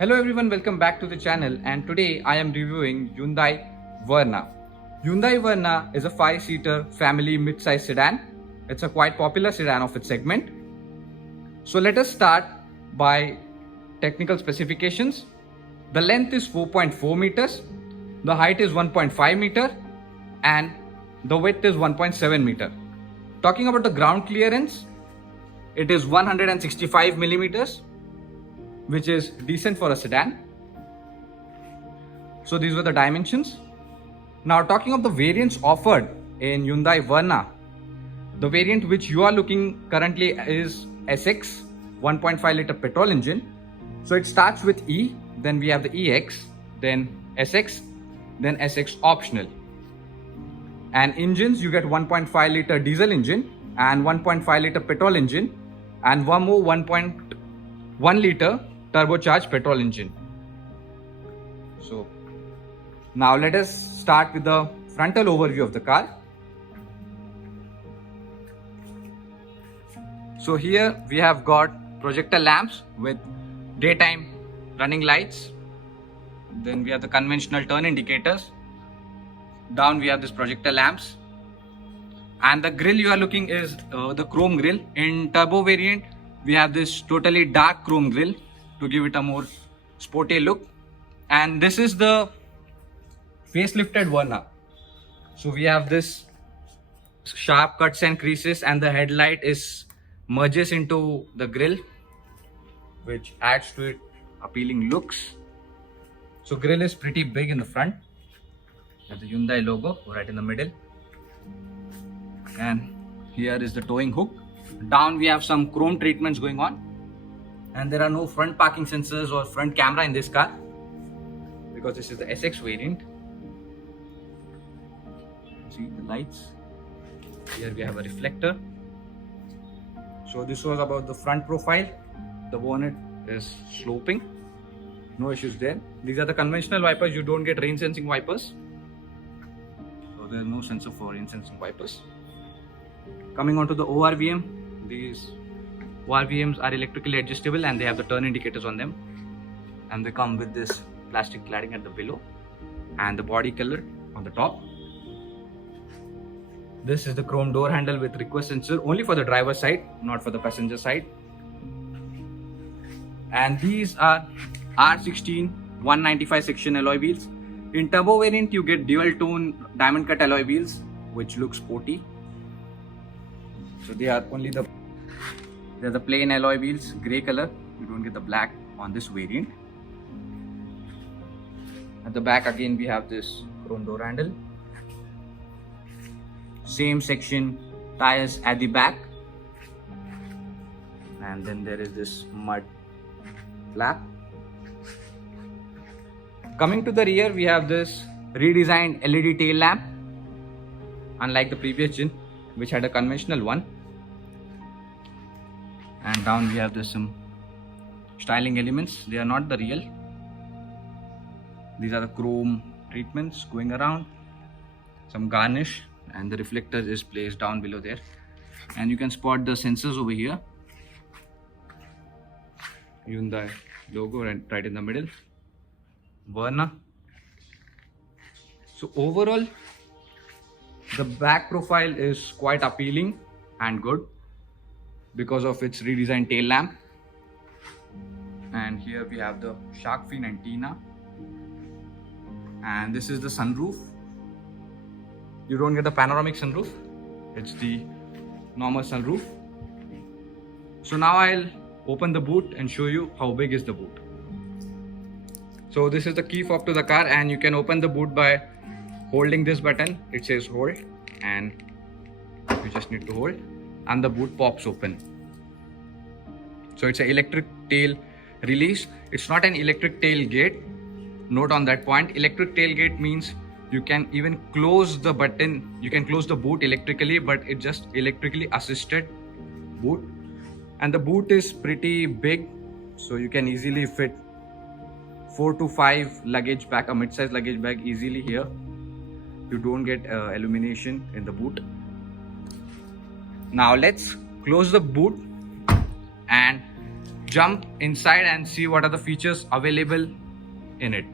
Hello everyone, welcome back to the channel, and today I am reviewing Hyundai Verna. Hyundai Verna is a 5-seater family mid-size sedan. It's a quite popular sedan of its segment. So let us start by technical specifications. The length is 4.4 meters, the height is 1.5 meter and the width is 1.7 meter. Talking about the ground clearance, it is 165 millimeters, which is decent for a sedan. So these were the dimensions. Now talking of the variants offered in Hyundai Verna, the variant which you are looking currently is SX 1.5 liter petrol engine. So it starts with E, then we have the EX, then SX, then SX optional. And engines, you get 1.5 liter diesel engine and 1.5 liter petrol engine and one more 1.1 liter turbocharged petrol engine. So now let us start with the frontal overview of the car. So here we have got projector lamps with daytime running lights. Then we have the conventional turn indicators. Down we have this projector lamps. And the grille you are looking is the chrome grille. In turbo variant, we have this totally dark chrome grille to give it a more sporty look. And this is the facelifted Verna. So we have this sharp cuts and creases, and the headlight is merges into the grille, which adds to it appealing looks. So grille is pretty big in the front. There's the Hyundai logo right in the middle. And here is the towing hook. Down we have some chrome treatments going on. And there are no front parking sensors or front camera in this car because this is the SX variant. See the lights. Here we have a reflector. So this was about the front profile. The bonnet is sloping. No issues there. These are the conventional wipers. You don't get rain sensing wipers. So there is no sensor for rain sensing wipers. Coming on to the ORVM. These ORVMs are electrically adjustable and they have the turn indicators on them. And they come with this plastic cladding at the below and the body color on the top. This is the chrome door handle with request sensor only for the driver's side, not for the passenger side. And these are R16 195 section alloy wheels. In turbo variant, you get dual tone diamond cut alloy wheels, which look sporty. So they are they're the plain alloy wheels, grey color. You don't get the black on this variant. At the back again we have this chrome door handle. Same section tires at the back. And then there is this mud flap. Coming to the rear, we have this redesigned LED tail lamp. Unlike the previous gen, which had a conventional one. And down we have this some styling elements. They are not the real. These are the chrome treatments going around. Some garnish, and the reflector is placed down below there. And you can spot the sensors over here. Hyundai logo right in the middle. Verna. So overall, the back profile is quite appealing and good because of its redesigned tail lamp. And here we have the shark fin antenna. And this is the sunroof. You don't get the panoramic sunroof. It's the normal sunroof. So now I'll open the boot and show you how big is the boot. So this is the key fob to the car, and you can open the boot by holding this button. It says hold, and you just need to hold, and the boot pops open. So it's an electric tail release. It's not an electric tailgate. Note on that point. Electric tailgate means you can even close the button. You can close the boot electrically, but it's just electrically assisted boot. And the boot is pretty big, so you can easily fit 4 to 5 luggage bag, a mid-size luggage bag easily here. You don't get illumination in the boot. Now let's close the boot and jump inside and see what are the features available in it.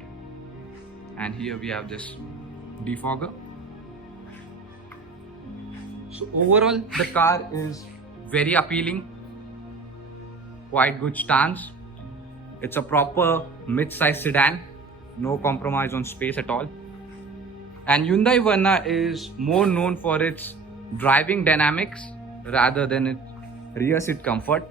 And here we have this defogger. So overall the car is very appealing, quite good stance. It's a proper mid-size sedan, no compromise on space at all. And Hyundai Verna is more known for its driving dynamics rather than its rear seat comfort.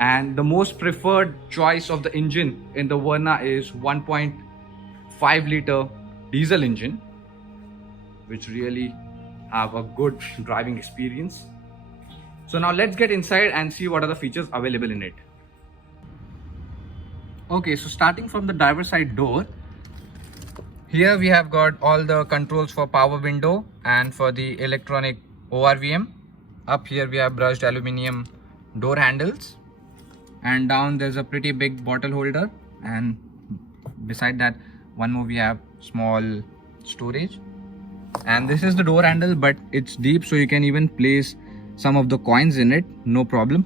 And the most preferred choice of the engine in the Verna is 1.5 liter diesel engine, which really have a good driving experience. So now let's get inside and see what are the features available in it. Okay, so starting from the driver's side door, here we have got all the controls for power window and for the electronic ORVM. Up here we have brushed aluminium door handles, and down there's a pretty big bottle holder, and beside that one more we have small storage. And this is the door handle, but it's deep, so you can even place some of the coins in it, no problem.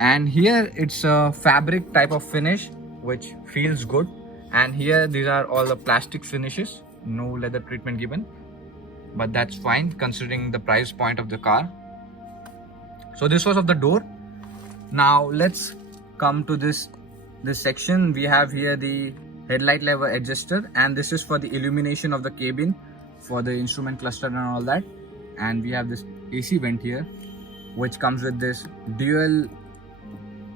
And here it's a fabric type of finish which feels good. And here these are all the plastic finishes, no leather treatment given, but that's fine considering the price point of the car. So this was of the door. Now let's come to this section. We have here the headlight level adjuster, and this is for the illumination of the cabin, for the instrument cluster and all that. And we have this AC vent here, which comes with this dual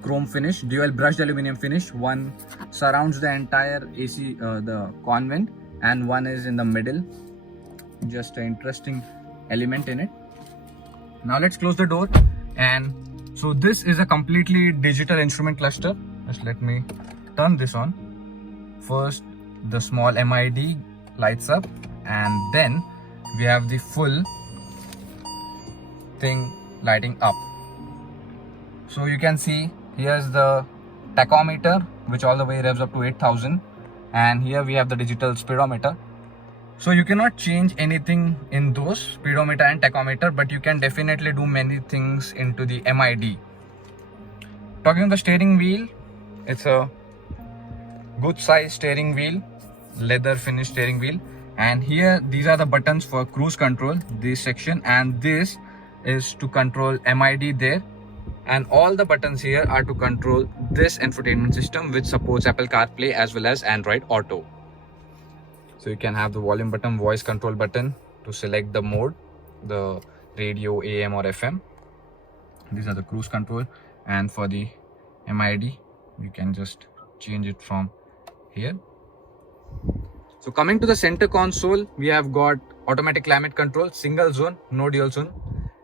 chrome finish, dual brushed aluminum finish. One surrounds the entire AC, the convent, and one is in the middle. Just an interesting element in it. Now let's close the door. And so this is a completely digital instrument cluster. Just let me turn this on. First the small MID lights up, and then we have the full thing lighting up. So you can see here's the tachometer, which all the way revs up to 8000, and here we have the digital speedometer. So you cannot change anything in those, speedometer and tachometer, but you can definitely do many things into the MID. Talking about the steering wheel, it's a good size steering wheel, leather finished steering wheel. And here these are the buttons for cruise control, this section, and this is to control MID there. And all the buttons here are to control this infotainment system, which supports Apple CarPlay as well as Android Auto. So you can have the volume button, voice control button to select the mode, the radio, AM or FM. These are the cruise control, and for the MID you can just change it from here. So coming to the center console, we have got automatic climate control, single zone, no dual zone.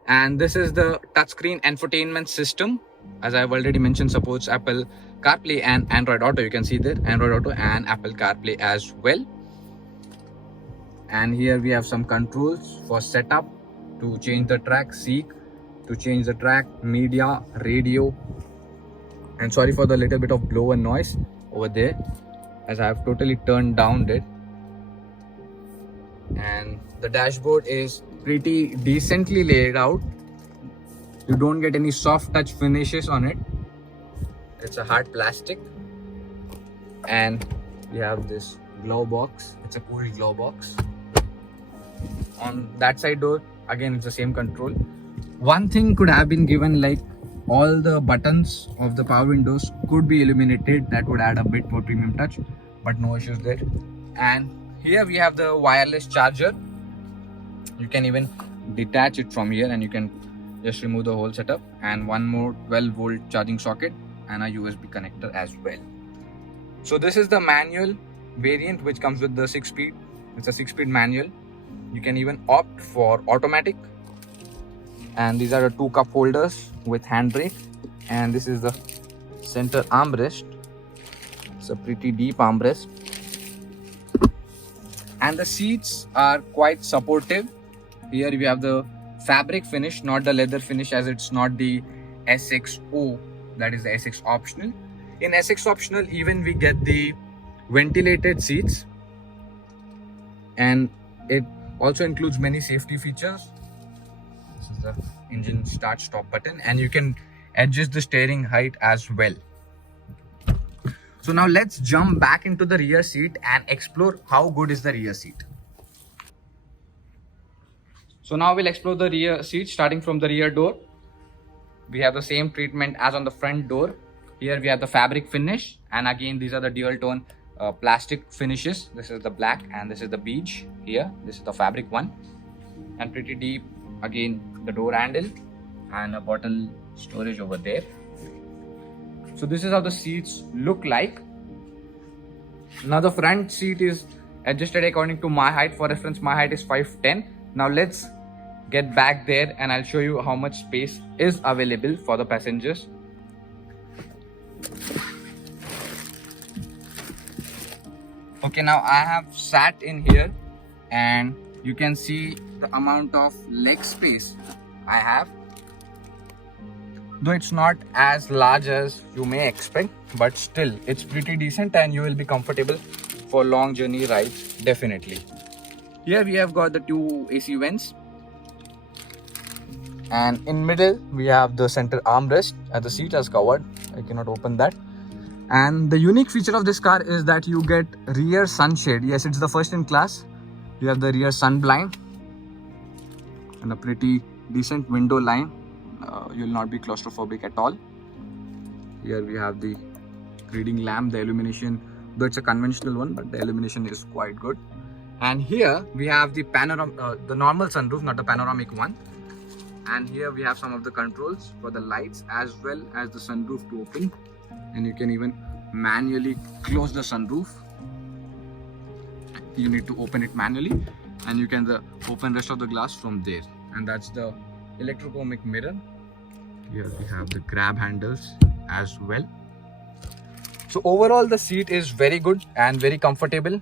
And this is the touchscreen infotainment system. As I've already mentioned, supports Apple CarPlay and Android Auto. You can see there, Android Auto and Apple CarPlay as well. And here we have some controls for setup, to change the track, seek, to change the track, media, radio. And sorry for the little bit of blow and noise over there, as I have totally turned down it. And the dashboard is pretty decently laid out. You don't get any soft touch finishes on it. It's a hard plastic. And we have this glove box. It's a cool glove box. On that side door, again it's the same control. One thing could have been given, like all the buttons of the power windows could be illuminated. That would add a bit more premium touch, but no issues there. And here we have the wireless charger. You can even detach it from here, and you can just remove the whole setup. And one more 12-volt charging socket and a USB connector as well. So this is the manual variant, which comes with the 6-speed. It's a 6-speed manual. You can even opt for automatic. And these are the 2 cup holders with handbrake. And this is the center armrest. It's a pretty deep armrest. And the seats are quite supportive. Here we have the fabric finish, not the leather finish, as it's not the SXO, that is the SX optional. In SX optional, even we get the ventilated seats, and it also includes many safety features. This is the engine start stop button, and you can adjust the steering height as well. So now let's jump back into the rear seat and explore how good is the rear seat. So now we'll explore the rear seat, starting from the rear door. We have the same treatment as on the front door. Here we have the fabric finish, and again these are the dual tone plastic finishes. This is the black and this is the beige. Here this is the fabric one, and pretty deep again the door handle and a bottle storage over there. So this is how the seats look like. Now the front seat is adjusted according to my height. For reference, my height is 5'10". Now let's get back there and I'll show you how much space is available for the passengers. Okay, now I have sat in here and you can see the amount of leg space I have. Though it's not as large as you may expect, but still it's pretty decent and you will be comfortable for long journey rides, definitely. Here we have got the two AC vents, and in middle we have the center armrest and the seat is covered. I cannot open that. And the unique feature of this car is that you get rear sunshade. Yes, it's the first in class. You have the rear sun blind and a pretty decent window line. You'll not be claustrophobic at all. Here we have the reading lamp, the illumination, though it's a conventional one, but the illumination is quite good. And here we have the the normal sunroof, not the panoramic one. And here we have some of the controls for the lights as well as the sunroof to open. And you can even manually close the sunroof. You need to open it manually, and you can open rest of the glass from there. And that's the electrochromic mirror. Here we have the grab handles as well. So overall the seat is very good and very comfortable.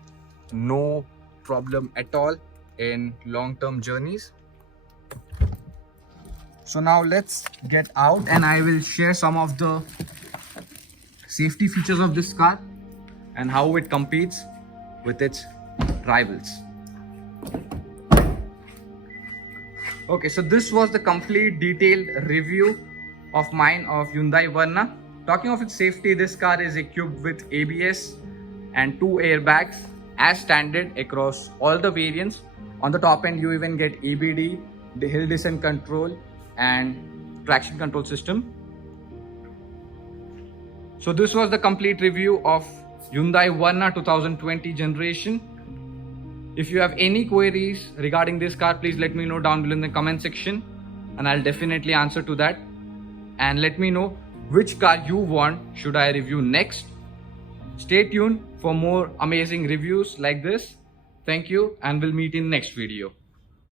No problem at all in long-term journeys. So now let's get out and I will share some of the safety features of this car and how it competes with its rivals. Okay, so this was the complete detailed review of mine of Hyundai Verna. Talking of its safety, this car is equipped with ABS and 2 airbags as standard across all the variants. On the top end, you even get EBD, the hill descent control and traction control system. So this was the complete review of Hyundai Verna 2020 generation. If you have any queries regarding this car, please let me know down below in the comment section and I'll definitely answer to that. And let me know which car you want should I review next. Stay tuned for more amazing reviews like this. Thank you and we'll meet in next video.